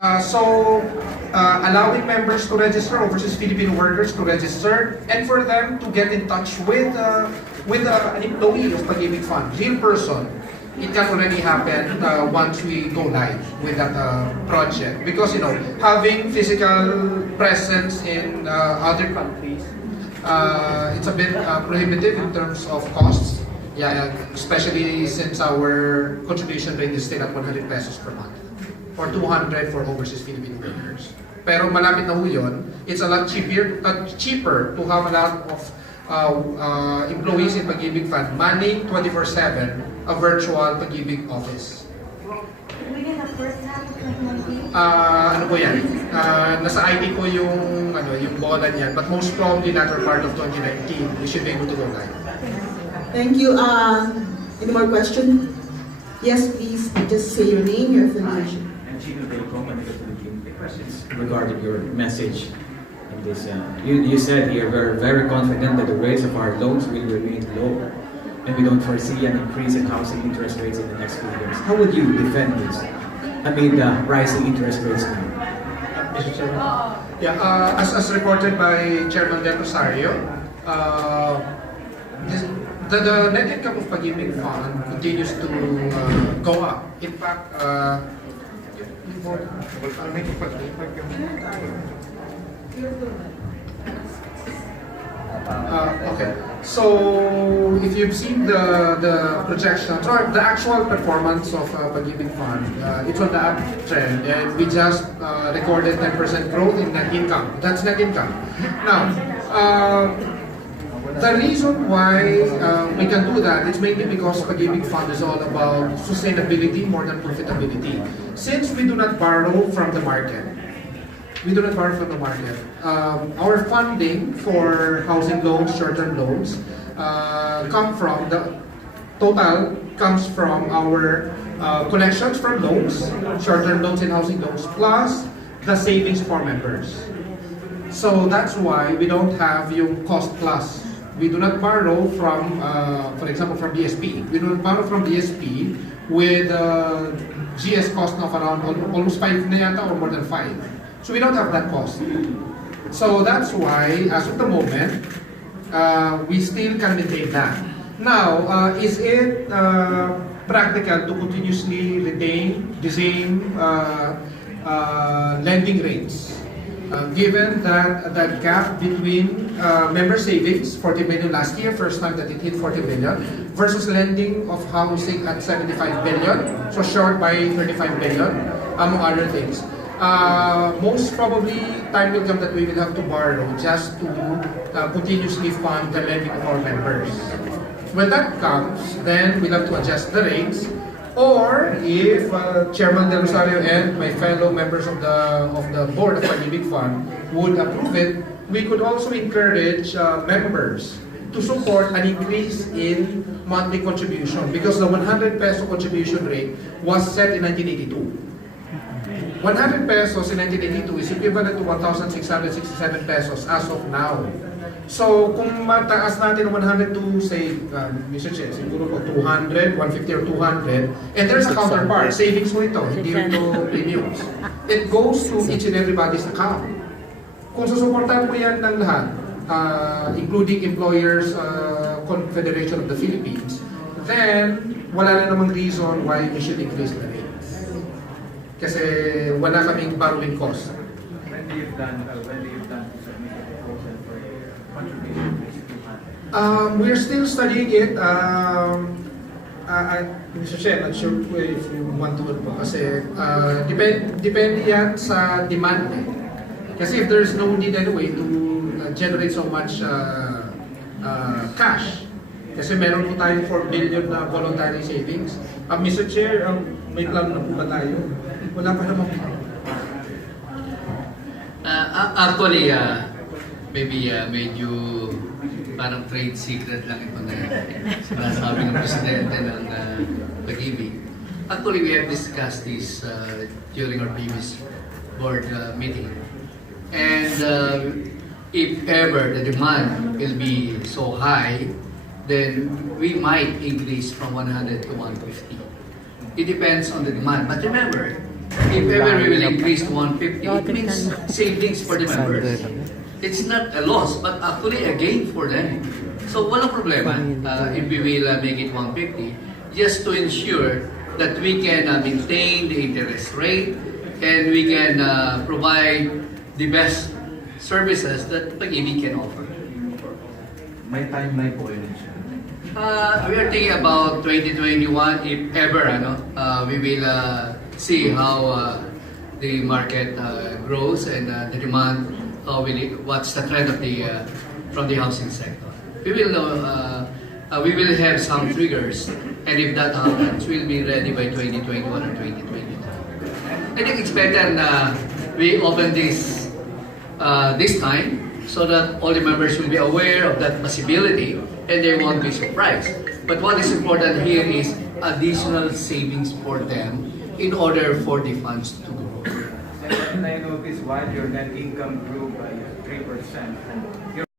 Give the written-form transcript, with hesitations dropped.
Allowing members to register, overseas Filipino workers to register, and for them to get in touch with an employee of Pag-Ibig Fund, real person. It can already happen once we go live with that project, because having physical presence in other countries, it's a bit prohibitive in terms of costs. Yeah, especially since our contribution rate is still at 100 pesos per month. Or 200 for overseas Filipino workers. Pero malapit na ho yun, it's a lot cheaper to have a lot of employees in Pag-Ibig Fund manning 24/7 a virtual Pag-Ibig office. Within the first half of 2019? Ano po yan? Nasa IT ko yung bola niyan, but most probably latter part of 2019, we should be able to go live. Thank you. Any more question? Yes, please. Just say your name, your affiliation. Regarding your message in this, you said you're very confident that the rates of our loans will remain low, and we don't foresee an increase in housing interest rates in the next few years. How would you defend this amid the rising interest rates now? Mr. Chairman? Yeah, as reported by Chairman Del Rosario, the net income of Pag-Ibig Fund continues to go up. In fact, okay. So if you've seen the projections or the actual performance of Pag-Ibig Fund, it's on the uptrend. We just recorded 10% growth in net income. That's net income. Now, the reason why we can do that is mainly because Pag-Ibig Fund is all about sustainability more than profitability. Since we do not borrow from the market, our funding for housing loans, short-term loans, comes from our collections from loans, short-term loans and housing loans, plus the savings for members. So that's why we don't have yung cost plus. We do not borrow from, for example, from DSP. We do not borrow from DSP with GS cost of around almost 5 na yata or more than 5. So we don't have that cost. So that's why, as of the moment, we still can maintain that. Now, is it practical to continuously retain the same lending rates? Given that the gap between member savings, 40 million last year, first time that it hit 40 million, versus lending of housing at 75 billion, so short by 35 billion, among other things. Most probably, time will come that we will have to borrow just to continuously fund the lending of our members. When that comes, then we'll have to adjust the rates. Or if Chairman Del Rosario and my fellow members of the board of Pag-Ibig Fund would approve it, we could also encourage members to support an increase in monthly contribution, because the 100 peso contribution rate was set in 1982. 100 pesos in 1982 is equivalent to 1,667 pesos as of now. So, kung mataas natin ng 100 to, say, Mr. Chair, siguro po 200, 150 or 200, and there's a counterpart, savings mo ito, hindi ito premiums. It goes to each and everybody's account. Kung susuportahan mo yan ng lahat, including Employers Confederation of the Philippines, then wala na namang reason why we should increase the rates. Kasi wala kaming borrowing cost. When do you plan to submit a proposal for contribution to We're still studying it. Mr. Chair, not sure if you want to po kasi depende yan sa demand. Kasi if there's no need anyway to generate so much cash, kasi meron po tayong 4 billion na voluntary savings. Mr. Chair, may plan na po ba tayo? Wala pa naman. Actually, maybe medyo parang trade secret lang ito na sinasabi ng presidente ng Pag-Ibig. Actually, we have discussed this during our previous board meeting. And if ever the demand will be so high, then we might increase from 100 to 150. It depends on the demand. But remember, if ever we will increase to 150, it means savings for the members. It's not a loss, but actually a gain for them. So walang problema if we will make it 150, just to ensure that we can maintain the interest rate and we can provide the best services that Pag-Ibig can offer. May timeline po kayo siya. We are thinking about 2021, if ever, we will see how the market grows and the demand, what's the trend of from the housing sector. We will know, we will have some triggers, and if that happens, we'll be ready by 2021 or 2022. I think it's better na we open this this time so that all the members will be aware of that possibility and they won't be surprised. But what is important here is additional savings for them in order for the funds to grow. And I noticed while your net income grew by 3%, your